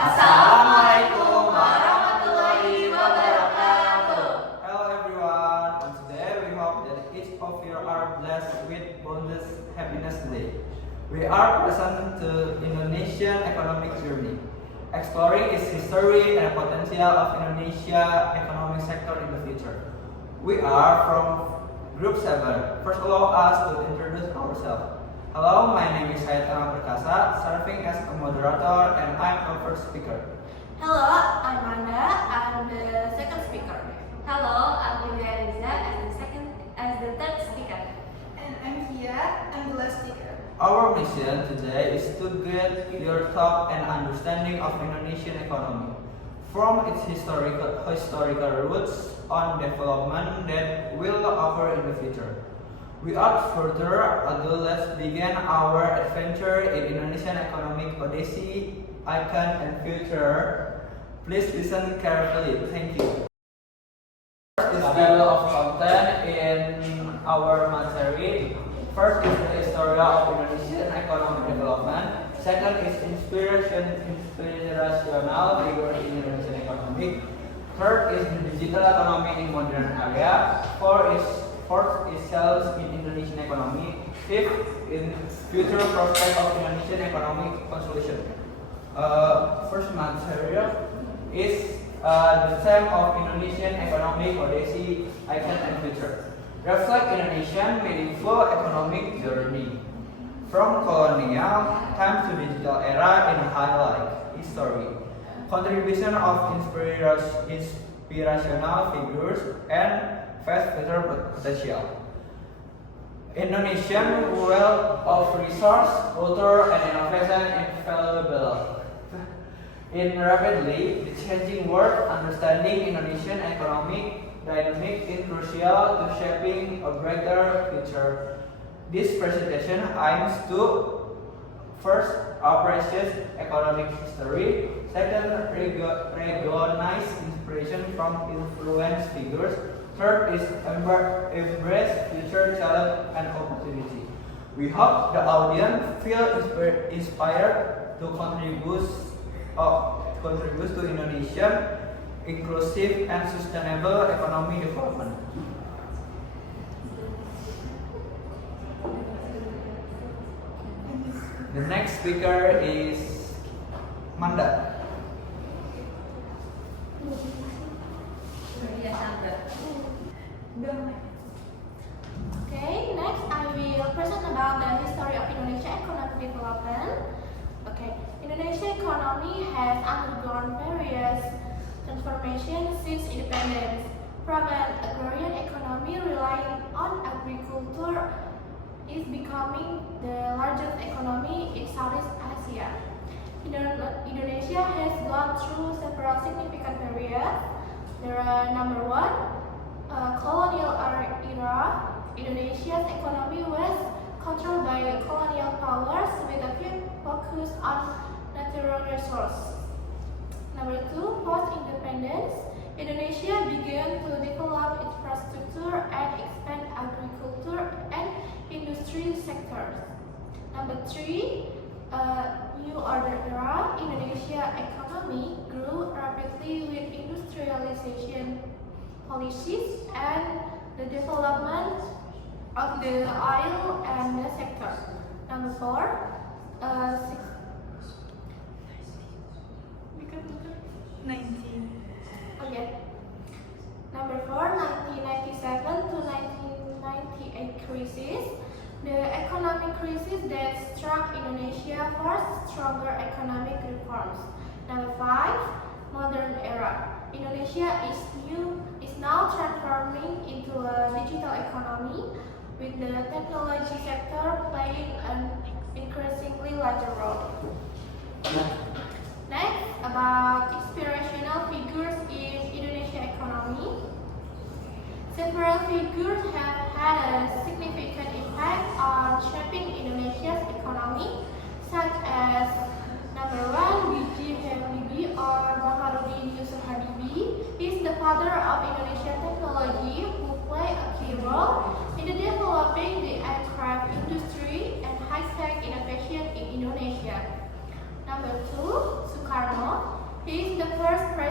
Assalamualaikum warahmatullahi wabarakatuh. Hello everyone, and today we hope that each of you are blessed with boundless happiness today. We are present to Indonesian economic journey, exploring its history and potential of Indonesia economic sector in the future. We are from Group 7. First allow us to introduce ourselves. Hello, my name is Syed Anam Perkasa, serving as a moderator, and I'm our first speaker. Hello, I'm Manda. I'm the second speaker. Hello, I'm Livia Riza as the third speaker. And I'm Hia, I'm the last speaker. Our mission today is to get your thought and understanding of Indonesian economy, from its historical roots on development that will occur in the future. Without further ado, let's begin our adventure in Indonesian economic odyssey, icon and future. Please listen carefully. Thank you. First is level of content in our material. First is the history of Indonesian economic development. Second is inspirational figure in Indonesian economy. Third is the digital economy in modern area. Fourth is sales in Indonesian economy. Fifth in future prospect of Indonesian economic consolidation. First material is the theme of Indonesian economic odyssey, icon and future. Reflect Indonesian meaningful economic journey from colonial time to digital era in highlight history, contribution of inspirational figures and fast future potential. Indonesian wealth of resource, culture, and innovation invaluable. In rapidly changing world, understanding Indonesian economic dynamic is crucial to shaping a brighter future. This presentation aims to first appreciate economic history, second recognize inspiration from influence figures, third is embrace future challenge and opportunity. We hope the audience feel inspired to contribute to Indonesian inclusive and sustainable economic development. The next speaker is Manda. Okay, next I will present about the history of Indonesia economic development. Okay, Indonesia economy has undergone various transformations since independence. From an agrarian economy relying on agriculture is becoming the largest economy in Southeast Asia. Indonesia has gone through several significant periods. There are number one, colonial era. Indonesia's economy was controlled by colonial powers with a focus on natural resources. Number two, post-independence. Indonesia began to develop infrastructure and expand agriculture and industry sectors. Number three, New Order era. Indonesia economy grew rapidly with industrialization policies and the development of the oil and gas sector. Number four, 19. okay. Number four, 1997 to 1998 crisis. The economic crisis that struck Indonesia forced stronger economic reforms. Number five, modern era. Indonesia is now transforming into a digital economy with the technology sector playing an increasingly larger role. Next, about inspirational figures in Indonesia economy. Several figures have had a significant impact on shaping Indonesia's economy, such as number one, B.J. Habibie or Baharudin Yusuf Habibie is the father of Indonesian technology who played a key role in developing the aircraft industry and high-tech innovation in Indonesia. Number two,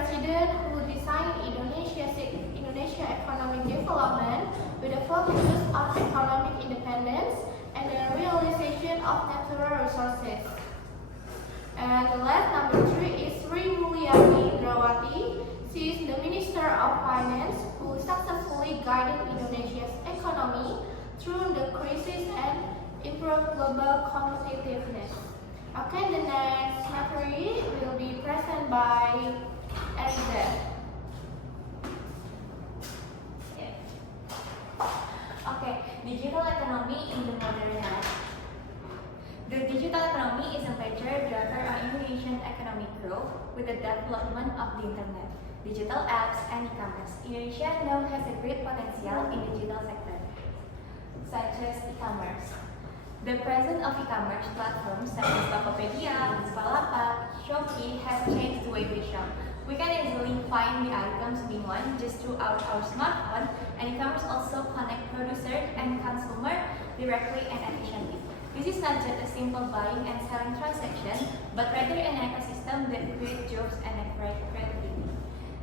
president who designed Indonesia economic development with a focus on economic independence and the realization of natural resources. And the last, number 3, is Sri Mulyani Indrawati. She is the Minister of Finance who successfully guided Indonesia's economy through the crisis and improved global competitiveness. Okay, the next materi will be presented by Eliza. Okay, digital economy in the modern era. The digital economy is a major driver of Indonesian economic growth with the development of the internet, digital apps, and e-commerce. Indonesia now has a great potential in digital sector, such as e-commerce. The presence of e-commerce platforms such as Tokopedia, Bukalapak, Shopee has changed the way we shop. We can easily find the items we want just through our smartphone, and e-commerce also connect producers and consumer directly and efficiently. This is not just a simple buying and selling transaction, but rather an ecosystem that creates jobs and creativity.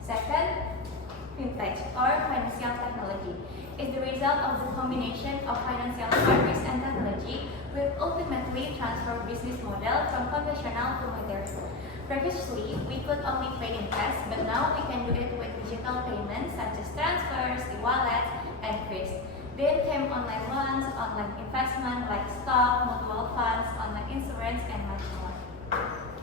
Second, fintech or financial technology is the result of the combination of financial service and technology will ultimately transform business model from conventional to modern. Previously, we could only pay in cash, but now we can do it with digital payments such as transfers, e-wallets, and Kris. Then came online loans, online investment like stock, mutual funds, online insurance, and much more.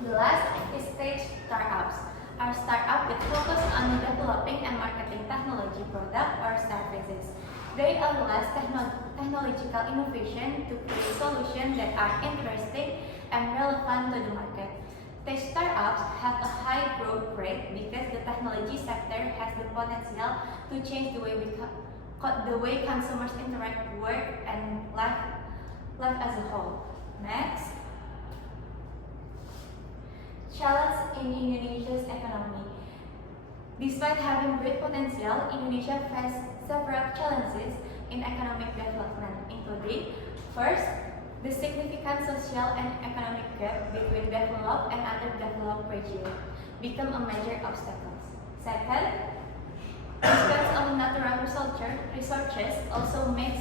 The last is stage startups. Our startup that focus on developing and marketing technology product or services. They utilize technological innovation to create solutions that are interesting and relevant to the market. Tech startups have a high growth rate because the technology sector has the potential to change the way consumers interact, work, and life as a whole. Next, challenge in Indonesia's economy. Despite having great potential, Indonesia faces several challenges in economic development, including first, the significant social and economic gap between developed and underdeveloped regions become a major obstacle. Second, constraints on natural resources also makes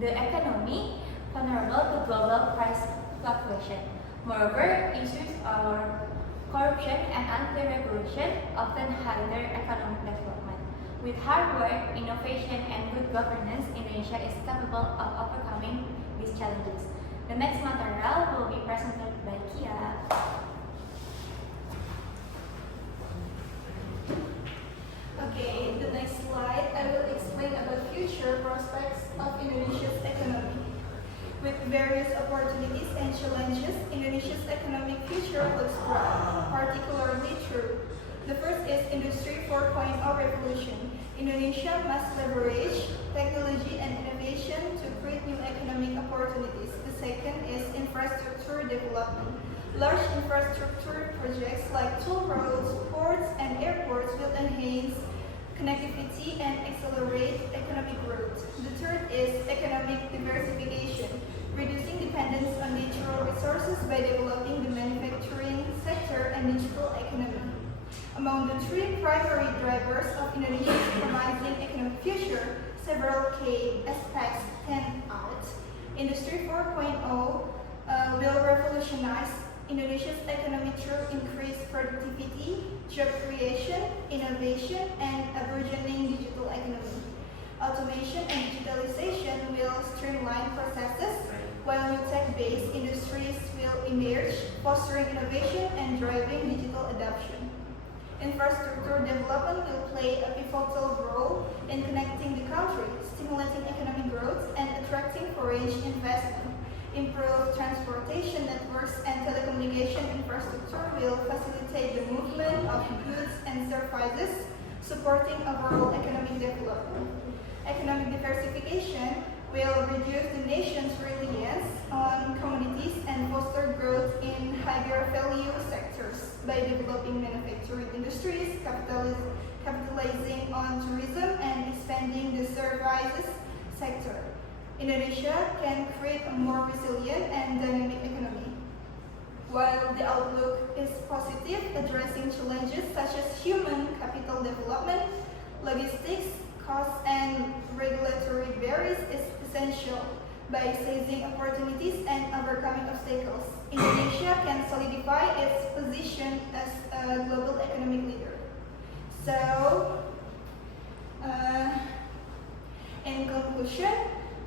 the economy vulnerable to global price fluctuation. Moreover, issues are corruption and anti-regulation often hinder economic development. With hard work, innovation, and good governance, Indonesia is capable of overcoming these challenges. The next material will be presented by Kia. Okay, the next slide, I will explain about future prospects of Indonesia's economy. With various opportunities and challenges, Indonesia's economic future looks bright, particularly true. The first is Industry 4.0 revolution. Indonesia must leverage technology and innovation to create new economic opportunities. The second is infrastructure development. Large infrastructure projects like toll roads, ports, and airports will enhance connectivity and accelerate economic growth. The third is economic diversification, reducing dependence on natural resources by developing the manufacturing sector and digital economy. Among the three primary drivers of Indonesia's promising economic future, several key aspects stand out. Industry 4.0 will revolutionize Indonesia's economy through increased productivity, job creation, innovation, and a burgeoning digital economy. Automation and digitalization will streamline processes, while new tech-based industries will emerge, fostering innovation and driving digital adoption. Infrastructure development will play a pivotal role in connecting the country, stimulating economic growth, and attracting foreign investment. Improved transportation networks and telecommunication infrastructure will facilitate the movement of goods and services, supporting overall economic development. Economic diversification will reduce the nation's reliance on commodities and foster growth in higher value sectors by developing manufacturing industries, capitalizing on tourism, and expanding the services sector. Indonesia can create a more resilient and dynamic economy. while the outlook is positive, addressing challenges such as human capital development, logistics, costs, and regulatory barriers is essential. By seizing opportunities and overcoming obstacles, Indonesia can solidify its position as a global economic leader. So, in conclusion,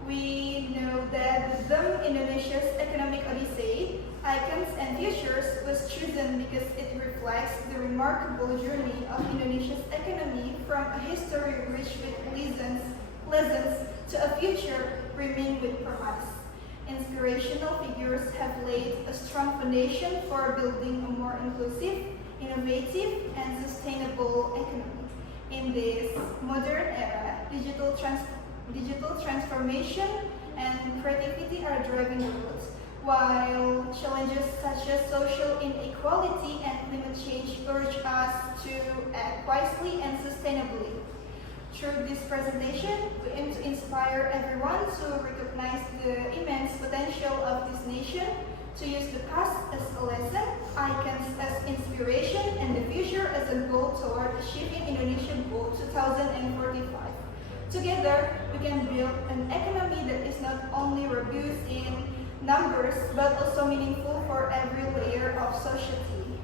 we know that the theme Indonesia's Economic Odyssey, Icons and Futures was chosen because it reflects the remarkable journey of Indonesia's economy from a history rich with lessons to a future brimming with promise. Inspirational figures have laid a strong foundation for building a more inclusive, innovative, and sustainable economy. In this modern era, digital transformation and creativity are driving the road, while challenges such as social inequality and climate change urge us to act wisely and sustainably. Through this presentation, we aim to inspire everyone to recognize the immense potential of this nation, to use the past as a lesson, icons as inspiration, and the future as a goal toward achieving Indonesian Goal 2045. Together, we can build an economy that is not only robust in numbers, but also meaningful for every layer of society.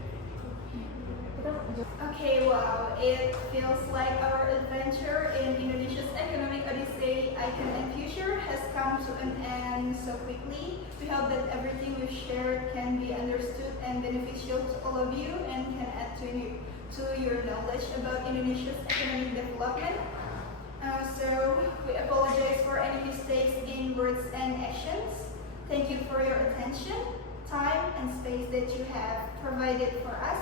Okay, wow, it feels like our adventure in Indonesia's Economic Odyssey, Icon and Future has come to an end so quickly. We hope that everything we've shared can be understood and beneficial to all of you and can add to your knowledge about Indonesia's economic development. So we apologize for any mistakes in words and actions. Thank you for your attention, time, and space that you have provided for us.